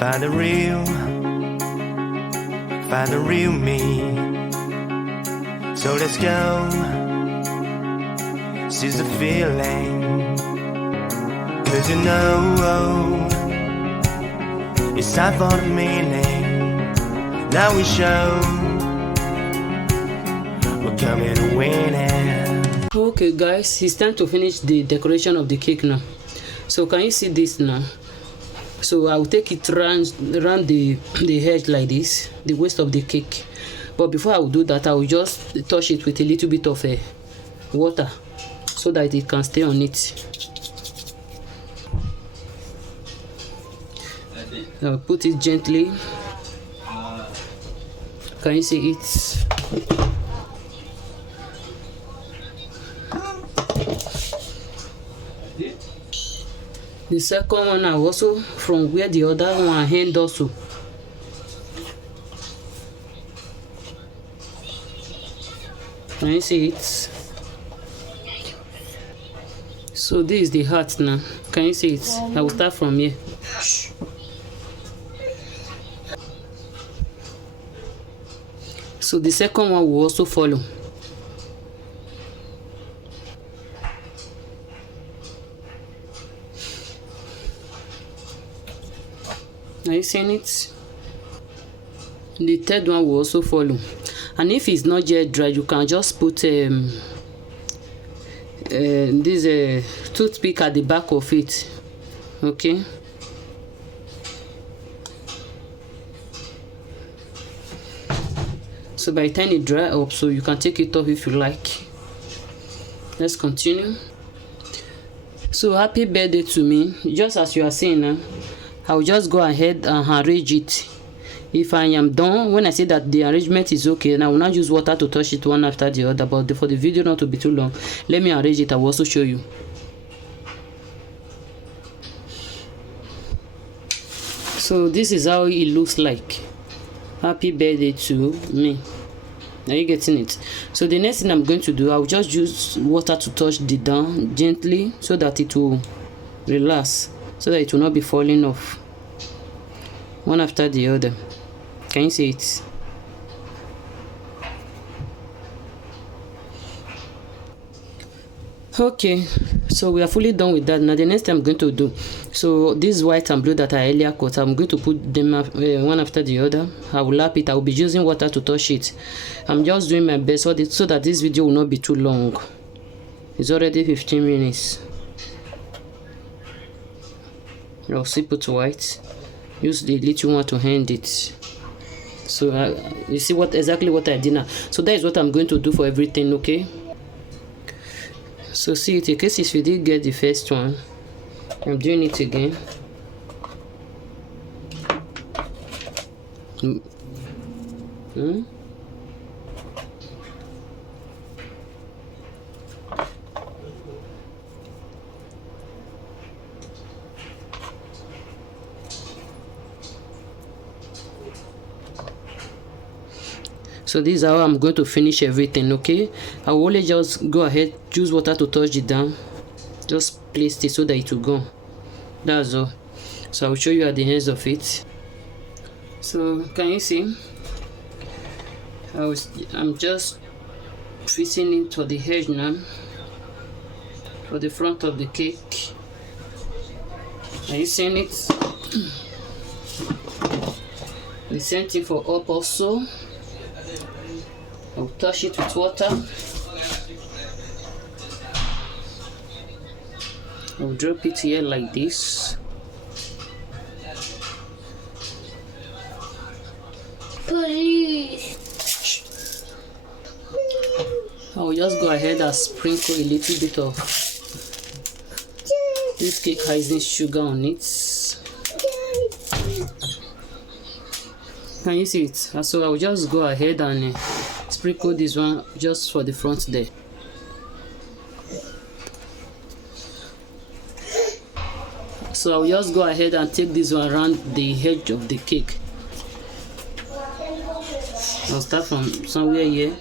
Find the real me. So let's go, seize the feeling. Cause you know, it's time for the meaning. Now we show, we're coming to win it. Okay guys, it's time to finish the decoration of the cake now. So can you see this now? So I'll take it around the edge like this, the waist of the cake. But before I will do that, I will just touch it with a little bit of water so that it can stay on it. I'll put it gently. Can you see it? The second one I also from where the other one hand also. Can you see it? So this is the heart now. Can you see it? I will start from here. So the second one will also follow. Are you seeing it? The third one will also follow. And if it's not yet dry, you can just put this toothpick at the back of it. Okay. So by the time it dry up, so you can take it off if you like. Let's continue. So happy birthday to me. Just as you are seeing now, I'll just go ahead and arrange it. If I am done, when I say that the arrangement is okay, and I will not use water to touch it one after the other, but for the video not to be too long, let me arrange it. I will also show you. So this is how it looks like. Happy birthday to me. Are you getting it? So the next thing I'm going to do, I'll just use water to touch the down gently so that it will relax, so that it will not be falling off one after the other. Can you see it? Okay, so we are fully done with that. Now the next thing I'm going to do, so this white and blue that I earlier cut, I'm going to put them one after the other. I will lap it. I will be using water to touch it. I'm just doing my best so that this video will not be too long. It's already 15 minutes. I'll see put white. Use the little one to hand it. So you see exactly what I did now. So that is what I'm going to do for everything. Okay. So see it, in case if you did get the first one, I'm doing it again. So this is how I'm going to finish everything. Okay, I will only just go ahead, use water to touch it down, just place it so that it will go. That's all. So I'll show you at the ends of it. So can you see? I'm just fitting it for the edge now, for the front of the cake. Are you seeing it? The same thing for up also. I'll touch it with water. I'll drop it here like this. Please. I'll just go ahead and sprinkle a little bit of this cake icing sugar on it. Can you see it? So I'll just go ahead and sprinkle this one just for the front there. So I'll just go ahead and take this one around the edge of the cake. I'll start from somewhere here.